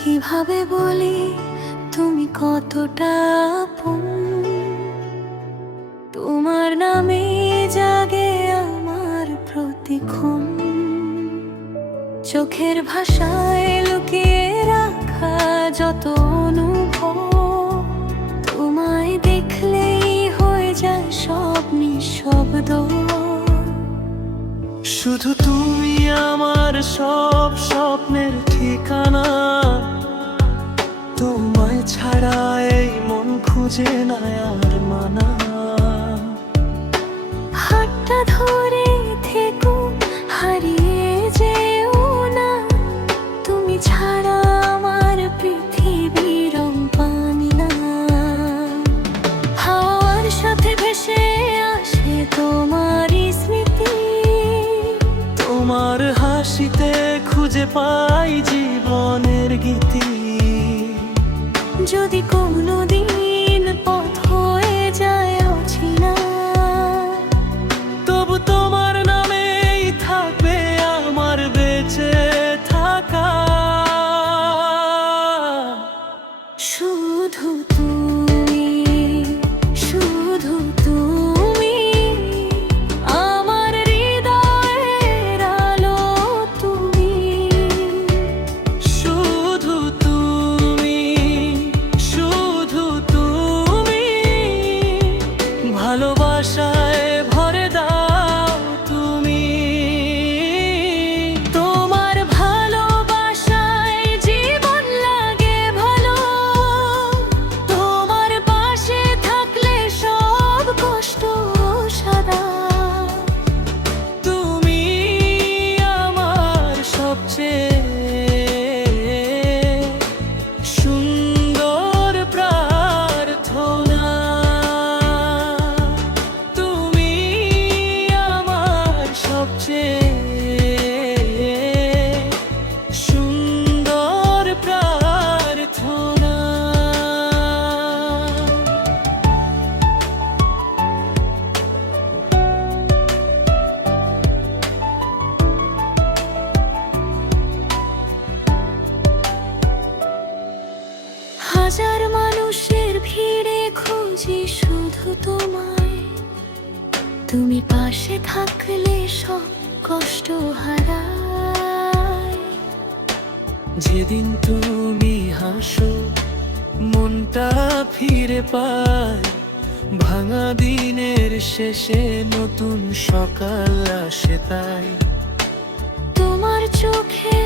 কিভাবে বলি তুমি কতটা আপন? তোমার নামে জাগে আমার প্রতিক্ষণ, চোখের ভাষায় লুকিয়ে রাখা যত অনুভব, তোমায় দেখলেই হয়ে যায় সব নিঃশব্দ। শুধু তুমি আমার সব স্বপ্নের ঠিকানা, তোমায় ছাড়া এই মন খুঁজে না আর মানা। হাতটা ধরে থেকো, হারিয়ে যেও না, তুমি ছাড়া আমার পৃথিবীর রং পানি না। হাওয়ার সাথে ভেসে আসে তোমারই স্মৃতি, তোমার হাসিতে খুঁজে পাই জীবনের গীতি। যদি কোনোদিন পথ হয়ে যায় অচেনা, তবু তোমার নামেই থাকবে আমার বেঁচে থাকা। শুধু তুমি, শুধু তুমি, আমার হৃদয়ের আলো তুমি। শুধু তুমি, শুধু তুমি, ভালোবাসায় ভরে দাও তুমি। তোমার ভালোবাসায় জীবন লাগে ভালো, তোমার পাশে থাকলে সব কষ্ট সাদা। তুমি আমার সবচেয়ে সুন্দর প্রার্থনা। তুমি আমার সবচেয়ে সুন্দর প্রার্থনা। হাজার মানুষের ভিড়ে খুঁজি শুধু তোমায়, তুমি পাশে থাকলে সব কষ্ট হারায়। যেদিন তুমি হাসো মনটা ফিরে পায়, ভাঙা দিনের শেষে নতুন সকাল আসে তাই। তোমার চোখে